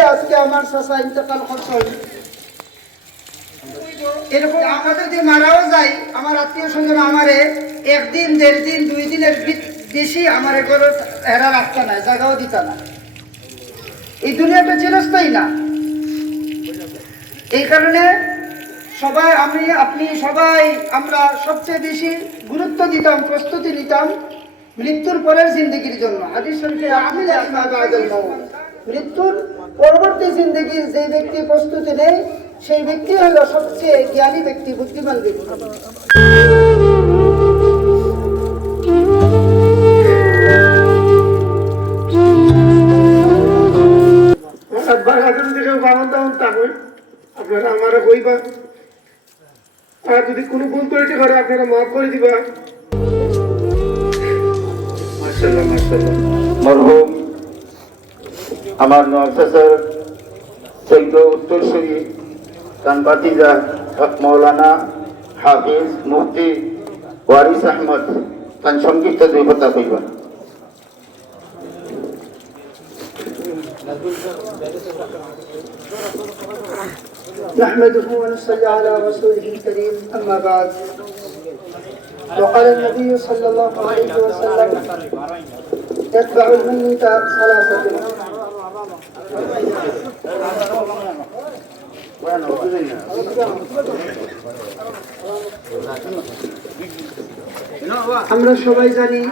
আজকে আমার চাচা ইন্তেকাল করছেন, এরকম আমরা যদি মারাও যাই, আমার আত্মীয় স্বজন আমারে একদিন, দেড় দিন, 2 দিনের বেশি আমার ঘরে হেরা রাখতে নাই, জায়গাও দিত না। এই দুনিয়াটা চিরস্থায়ী না। এই কারণে সবাই, আমি, আপনি সবাই, আমরা সবচেয়ে বেশি গুরুত্ব দিতাম, প্রস্তুতি নিতাম মৃত্যুর পরের জিন্দগির জন্য। হাদিস শরীফে মৃত্যুর পরবর্তী জিন্দগির যে ব্যক্তি প্রস্তুতি নেই, সেই ব্যক্তি হলো সবচেয়ে জ্ঞানী ব্যক্তি, বুদ্ধিমান ব্যক্তি। আপনারা আমার কইবা, আর যদি কোনো ভুল করে করে আপনারা মাফ করে দিবা। মাশাআল্লাহ মাশাআল্লাহ। মরহুম আমার নওয়াব চৈদ্য উত্তরসূরি কানবাতিজা মৌলানা হাফিজ মুফতি ওয়ারিস আহমদ তান সংক্ষিপ্ত 2 কথা কইবেন। نحمده ونصلي على رسوله الكريم، أما بعد. وقال النبي صلى الله عليه وسلم: يتبع الميت 3. আমরা সবাই জানি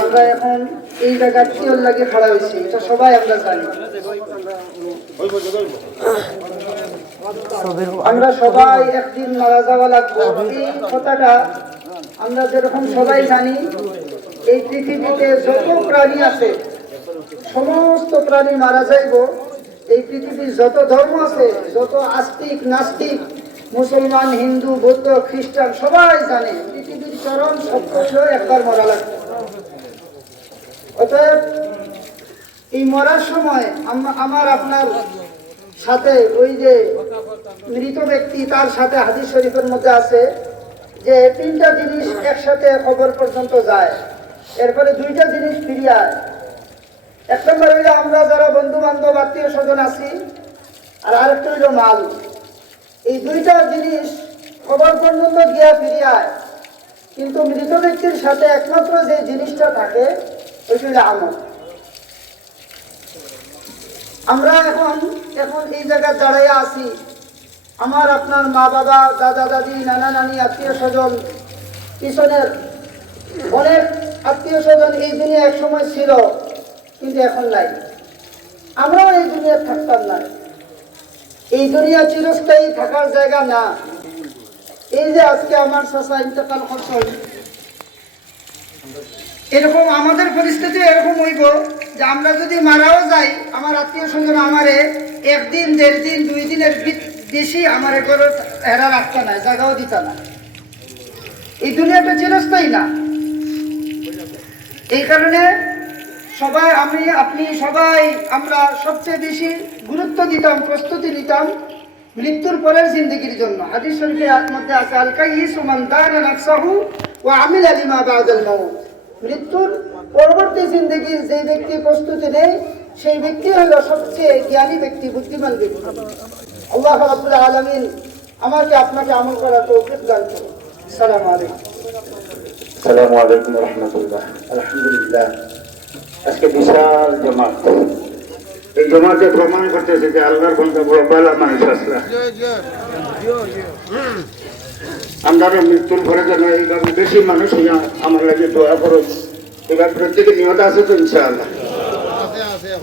আমরা এখন এই জায়গার কিয়র লাগে খাড়া হয়েছি, এটা সবাই আমরা জানি। আমরা সবাই একদিন মারা যাওয়া লাগবে, এই কথাটা আমরা যেরকম সবাই জানি। এই পৃথিবীতে যত প্রাণী আছে সমস্ত প্রাণী মারা যাইব। এই পৃথিবীর যত ধর্ম আছে, যত আস্তিক নাস্তিক, মুসলমান, হিন্দু, বৌদ্ধ, খ্রিস্টান, সবাই জানে পৃথিবীর চরম সত্য হলো একবার মরা লাগবে। অতএব এই মরার সময় আমার আপনার সাথে ওই যে মৃত ব্যক্তি, তার সাথে হাদিস শরীফের মধ্যে আছে যে 3টা জিনিস একসাথে কবর পর্যন্ত যায়, এরপরে 2টা জিনিস ফিরিয়ে আয়। 1 নম্বর হইল আমরা যারা বন্ধু বান্ধব আত্মীয় স্বজন আছি, আর আরেকটা হইল মাল। এই 2টা জিনিস কবর পর্যন্ত গিয়া ফিরিয়ে আয়, কিন্তু মৃত ব্যক্তির সাথে একমাত্র যে জিনিসটা থাকে ওইটা হইল আমল। আমরা এখন এই জায়গায় দাঁড়াইয়া আছি, আমার আপনার মা বাবা, দাদা দাদি, নানা নানি, আত্মীয় স্বজন, পিছনের অনেক আত্মীয় স্বজন এই দুনিয়া এক সময় ছিল, কিন্তু এখন নাই। আমরাও এই দুনিয়ায় থাকতাম না। এই দুনিয়া চিরস্থায়ী থাকার জায়গা না। এই যে আজকে আমার চাচা ইন্তেকাল করছেন, এরকম আমাদের পরিস্থিতি এরকম হইব যে আমরা যদি মারাও যাই, আমার আত্মীয় স্বজন আমারে একদিন, দেড় দিন, 2 দিনের বেশি আমার ঘরে হেরা রাখতে নাই, জায়গাও দিত না। এই দুনিয়াটা চিরস্থায়ী না। এই কারণে সবাই, আমি, আপনি সবাই, আমরা সবচেয়ে বেশি গুরুত্ব দিতাম, প্রস্তুতি নিতাম মৃত্যুর পরের জিন্দগির জন্য। হাদিস শরীফের মধ্যে আছে আল কাইয়িসু মান দানা নাফসাহু ওয়া আমিলা লিমা বা'দাল মাউত। মৃত্যুর পরবর্তী জিন্দগির যে ব্যক্তি প্রস্তুতি নেই, সেই ব্যক্তি হলো সবচেয়ে জ্ঞানী ব্যক্তি, বুদ্ধিমান ব্যক্তি। আল্লাহ রাব্বুল আলামিন আমাকে আপনাকে আমল করার তৌফিক দান করুন। আসসালামু আলাইকুম। আসসালামু আলাইকুম ওয়া রাহমাতুল্লাহ। আলহামদুলিল্লাহ, আজকে বিশাল জমাত। এই জমাতে প্রমাণ করতেছে যে আল্লাহর বান্দা বড় ভালো মানুষ আসলা। আমরা মৃত্যুর পরে যেন এইভাবে বেশি মানুষ হইয়া আমার লাগে দোয়া করো। এবার প্রত্যেকে নিয়ত আছে তো ইনশাআল্লাহ।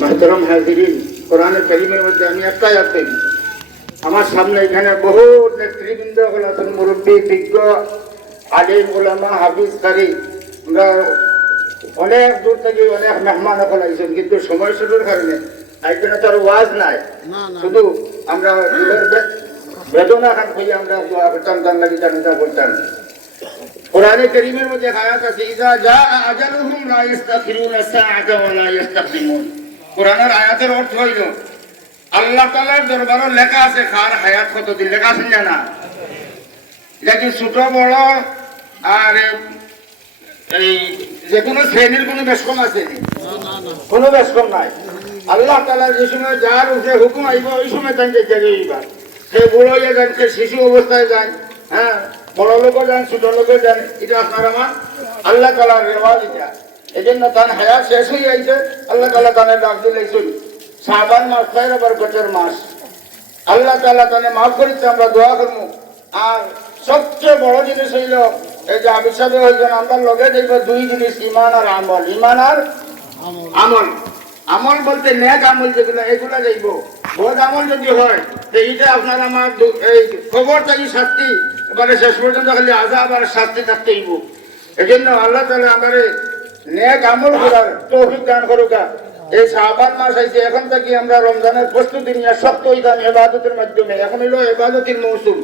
মুহতারাম হাজিরিন, কোরআনের কারীমের মধ্যে আমি একটা আয়াত দেখি, আমার সামনে এখানে বহু নেতৃবৃন্দ হল আছেন, মুরব্বী, বিজ্ঞ, আলিম, উলামা, হাফিজ, কারি। আমরা অনেক দূর থেকে অনেক মেহমান হল আইছেন, কিন্তু সময় সুযোগের কারণে একজনে তার ওয়াজ নাই, শুধু আমরা বেদনা খান হয়ে আমরা দোয়া করতাম, তার লাগি জানাজা করতাম। কোরআনে কারীমের মধ্যে আয়াত আছে, ইযা জাআ আজালুহুম লা ইস্তাখিরুনা সাআতা ওয়া লা ইস্তাকদিমুন। কোরআনের আয়াতের অর্থ হইল আল্লাহ তাআলার দরবারে লেখা আছে কার হায়াত কতদিন, লেখা আছে না? এটা কি ছোট বড় আর এই যে কোনো শ্রেণীর কোনো বেশ কম আছে? কোনো বেশ কম নাই। আল্লাহ তাআলা যে সময় যার উপরে হুকুম আইব ওই সময় তাকে জাগিবা সে বুড়ো হয়ে যান সে শিশু অবস্থায় যায় হ্যাঁ বড় লোকও যান ছোট লোকও যান এটা আপনার আমার আল্লাহ তাআলার রেওয়াজ এটা এই জন্য তার হায়াত শেষ হয়ে আইছে আল্লাহ তাআলা তানে ডাক দিলেছেন শাবান মাস খায়র বরকতের মাস আল্লাহ তাআলা তানে মাফ করিতে আমরা দোয়া করবো আর সবচেয়ে বড় জিনিস হইল এই যে আবিষ্কার হইলেন আমরা লগে দেখব দুই জিনিস ইমান আর আমল ইমান আর আমল আমল বলতে নেক আমল যেগুলো এগুলা যাইব বদ আমল যদি হয় তো এইটা আপনার আমার এই খবর থাকি শাস্তি এবারে শেষ পর্যন্ত খালি আযাব আর শাস্তি থাকতে হইব এই জন্য আল্লাহ তাআলা আমারে নেক আমল করার তৌফিক দান করুকা এই শাবান মাস আইছে এখন থেকে আমরা রমজানের প্রস্তুতি নিয়ে শক্ত হইতাম ইবাদতের মাধ্যমে এখন হইল ইবাদতের মৌসুম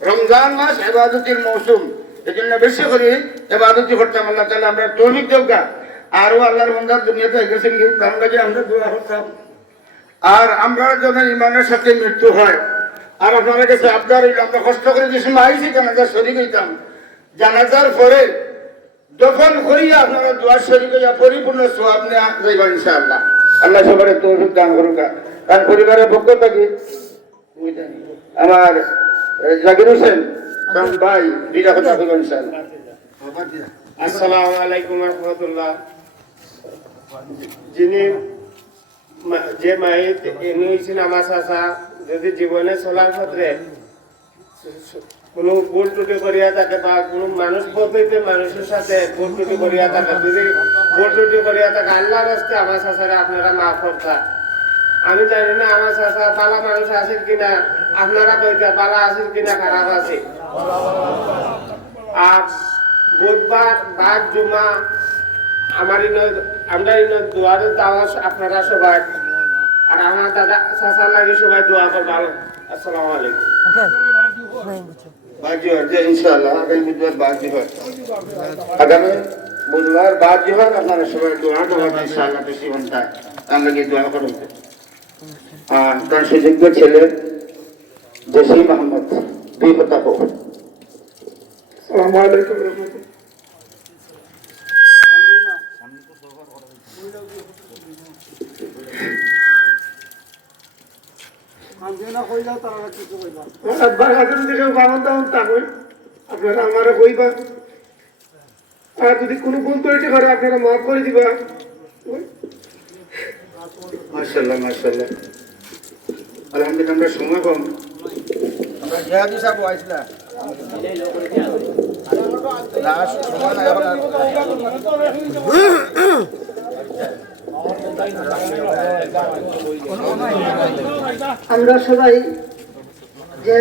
রমজান মাস ইবাদতের মৌসুম এই জন্য বেশি করে ইবাদতি করতাম আল্লাহ তাআলা আমরা তৌফিক দেওকা আরো আল্লাহর বান্দার দুনিয়াতে গেছেন কি তার কাছে আমরা দোয়া করতাম আর আমরা যখন ইমানের সাথে মৃত্যু হয় আর আপনাদের কাছে আবদার হইল আমরা কষ্ট করে যে সময় আইসি জানাজার শরীর হইতাম জানাজার পরে দফন করিয়া আপনারা দোয়া শরীর হইয়া পরিপূর্ণ সওয়াব নিয়ে যাইবা ইনশাআল্লাহ আল্লাহ সবারে তৌফিক দান করুক কারণ পরিবারের পক্ষ থেকে আমার জাকির হোসেন কারণ ভাই দুইটা কথা বলবো ইনশাআল্লাহ আসসালামু আলাইকুম ওয়া রাহমাতুল্লাহ যিনি যে মাইত এনে হয়েছেন আমার চাচা যদি জীবনে চলার ক্ষেত্রে কোনো ভুল ত্রুটি করিয়া থাকে বা কোনো মানুষ পদ্ধতিতে মানুষের সাথে ভুল ত্রুটি করিয়া থাকে যদি ভুল ত্রুটি করিয়া থাকে আল্লাহর রাস্তায় আমার চাচারে আপনারা মাফ করতা আমি জানি না আমার চাচা পালা মানুষ আছেন কিনা আপনারা কইতে পালা আছেন কিনা খারাপ আছে আর বুধবার বাদ জুমা আমার আমরা দোয়ারে দাওয়া আপনারা সবাই আর আমার দাদা চাচার লাগে সবাই দোয়া করবো আসসালামু আলাইকুম বাজি হয় যে ইনশাআল্লাহ আগামী বুধবার বাজি হয় আগামী বুধবার বাজি হয় আপনারা সবাই দোয়া করবেন ইনশাআল্লাহ বেশি ঘন্টা আমরা কি দোয়া করব আর তার সুযোগ্য ছেলে জসি মোহাম্মদ দুই কথা হোক আসসালামু আলাইকুম ওয়া রাহমাতুল্লাহ আপনারা আমারে কইবা আর যদি কোনো ভুল ত্রুটি করে আপনারা মাফ করে দিবা মাশাআল্লাহ মাশাআল্লাহ আলহামদুলিল্লাহ আমরা সময় কম আমরা জিয়াদি সাহেব আইসলা লাস্ট সময় না আমরা সবাই যে